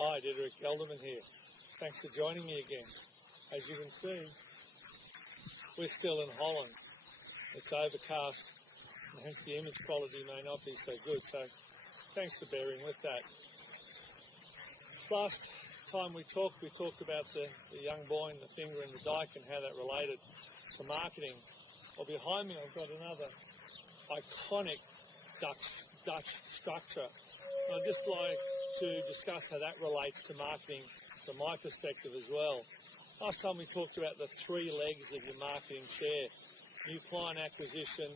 Hi, Diederik Gelderman here. Thanks for joining me again. As you can see, we're still in Holland. It's overcast, and hence the image quality may not be so good, so thanks for bearing with that. Last time we talked about the young boy and the finger in the dike and how that related to marketing. Well, behind me I've got another iconic Dutch structure. I'd just like to discuss how that relates to marketing from my perspective as well. Last time we talked about the three legs of your marketing chair: new client acquisition,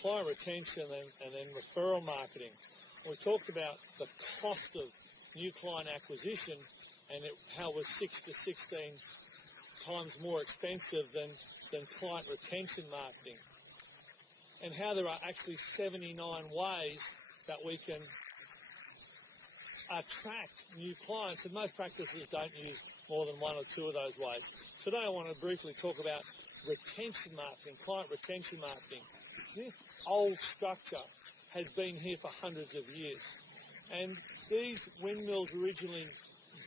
client retention, and then referral marketing. We talked about the cost of new client acquisition and how it was 6 to 16 times more expensive than client retention marketing, and how there are actually 79 ways that we can attract new clients, and most practices don't use more than one or two of those ways. Today I want to briefly talk about retention marketing, client retention marketing. This old structure has been here for hundreds of years, and these windmills originally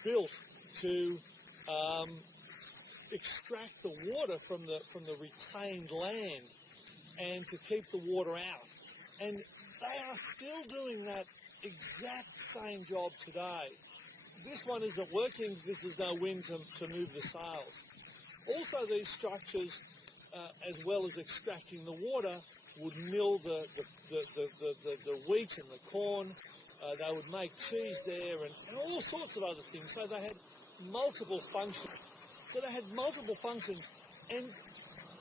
built to extract the water from the reclaimed land and to keep the water out, and they are still doing that exact same job today. This one isn't working because there's no wind to move the sails. Also, these structures, as well as extracting the water, would mill the wheat and the corn. They would make cheese there and all sorts of other things. So they had multiple functions. And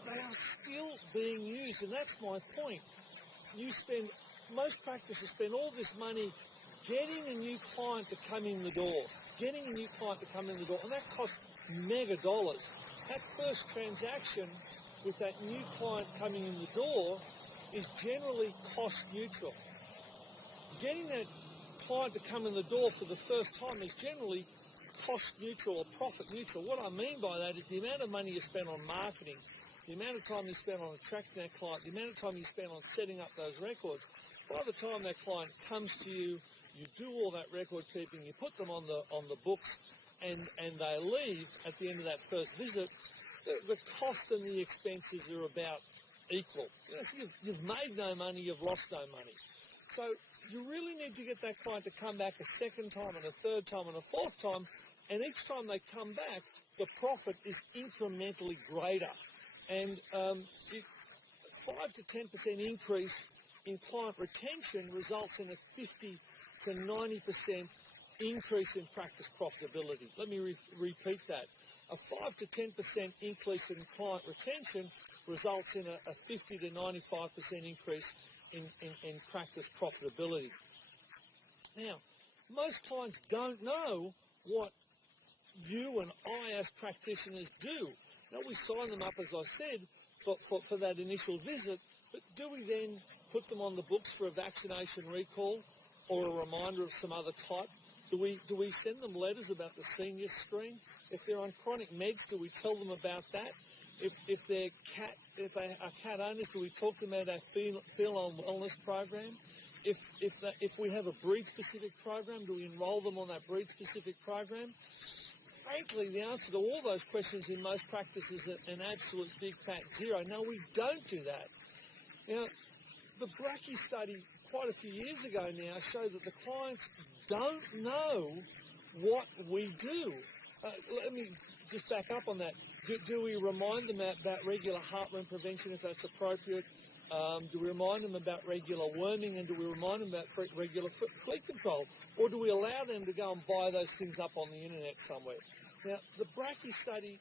they are still being used, and that's my point. Most practices spend all this money getting a new client to come in the door, and that costs mega dollars. That first transaction with that new client coming in the door is generally cost neutral. Getting that client to come in the door for the first time is generally cost neutral or profit neutral. What I mean by that is the amount of money you spend on marketing, the amount of time you spend on attracting that client, the amount of time you spend on setting up those records. By the time that client comes to you, you do all that record keeping, you put them on the books, and they leave at the end of that first visit. The cost and the expenses are about equal. So you've made no money, you've lost no money. So you really need to get that client to come back a second time and a third time and a fourth time, and each time they come back, the profit is incrementally greater. And 5 to 10% increase in client retention results in a 50 to 90% increase in practice profitability. Let me repeat that. A 5 to 10% increase in client retention results in a 50 to 95% increase in practice profitability. Now, most clients don't know what you and I as practitioners do. Now, we sign them up, as I said, for that initial visit, but do we then put them on the books for a vaccination recall or a reminder of some other type? Do we send them letters about the senior screen? If they're on chronic meds, do we tell them about that? If they are cat owners, do we talk to them about our feline wellness program? If we have a breed-specific program, do we enroll them on that breed-specific program? Frankly, the answer to all those questions in most practices is an absolute big fat zero. No, we don't do that. Now, the Brachy study quite a few years ago now showed that the clients don't know what we do. Let me just back up on that. Do we remind them about regular heartworm prevention if that's appropriate? Do we remind them about regular worming, and do we remind them about regular flea control? Or do we allow them to go and buy those things up on the internet somewhere? Now, the Brachy study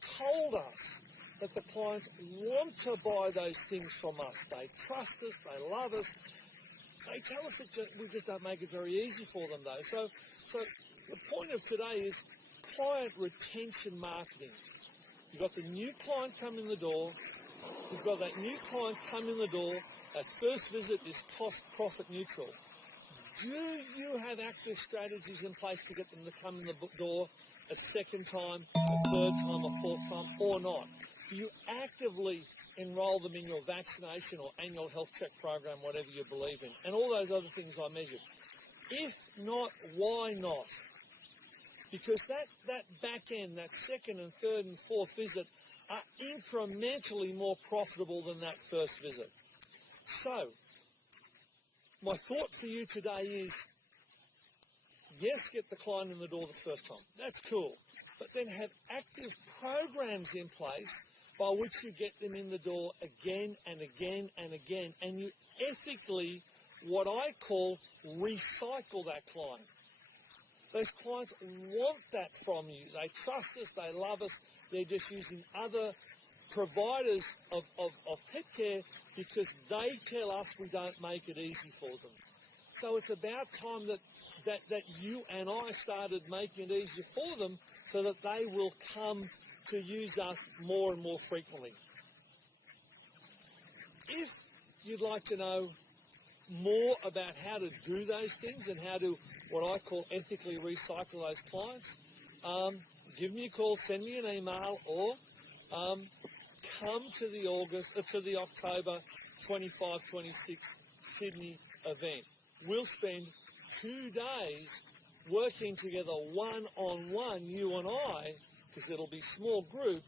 told us that the clients want to buy those things from us. They trust us, they love us. They tell us that we just don't make it very easy for them, though. So the point of today is client retention marketing. You've got the new client come in the door. You've got that new client come in the door. That first visit is cost profit neutral. Do you have active strategies in place to get them to come in the door a second time, a third time, a fourth time, or not? Do you actively enroll them in your vaccination or annual health check program, whatever you believe in, and all those other things I measured? If not, why not? Because that back end, that second and third and fourth visit are incrementally more profitable than that first visit. So, my thought for you today is, yes, get the client in the door the first time. That's cool. But then have active programs in place by which you get them in the door again and again and again. And you ethically, what I call, recycle that client. Those clients want that from you. They trust us. They love us. They're just using other providers of pet care because they tell us we don't make it easy for them. So it's about time that you and I started making it easier for them so that they will come to use us more and more frequently. If you'd like to know more about how to do those things and how to, what I call, ethically recycle those clients, give me a call, send me an email, or come to the October 25-26 Sydney event. We'll spend 2 days working together one-on-one, you and I, because it'll be small group,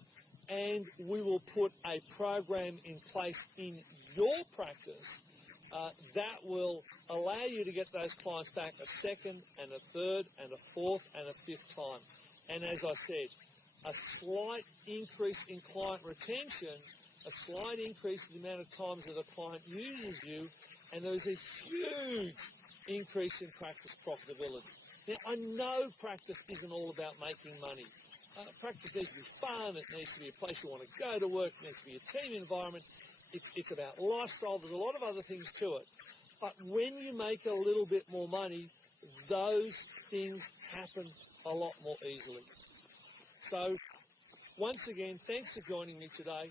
and we will put a program in place in your practice that will allow you to get those clients back a second and a third and a fourth and a fifth time. And as I said, a slight increase in client retention, a slight increase in the amount of times that a client uses you, and there's a huge increase in practice profitability. Now, I know practice isn't all about making money. Practice needs to be fun, it needs to be a place you want to go to work, it needs to be a team environment. It's about lifestyle. There's a lot of other things to it. But when you make a little bit more money, those things happen a lot more easily. So, once again, thanks for joining me today.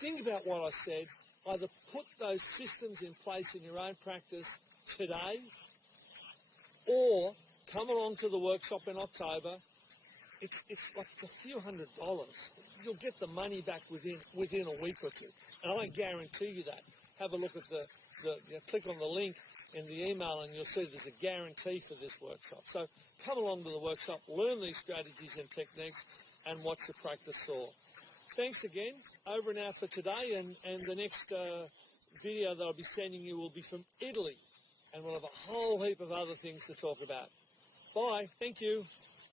Think about what I said. Either put those systems in place in your own practice today, or come along to the workshop in October. It's a few $100s. You'll get the money back within a week or two. And I don't guarantee you that. Have a look at click on the link in the email and you'll see there's a guarantee for this workshop. So come along to the workshop, learn these strategies and techniques, and watch your practice soar. Thanks again. Over and out for today, and the next video that I'll be sending you will be from Italy, and we'll have a whole heap of other things to talk about. Bye. Thank you.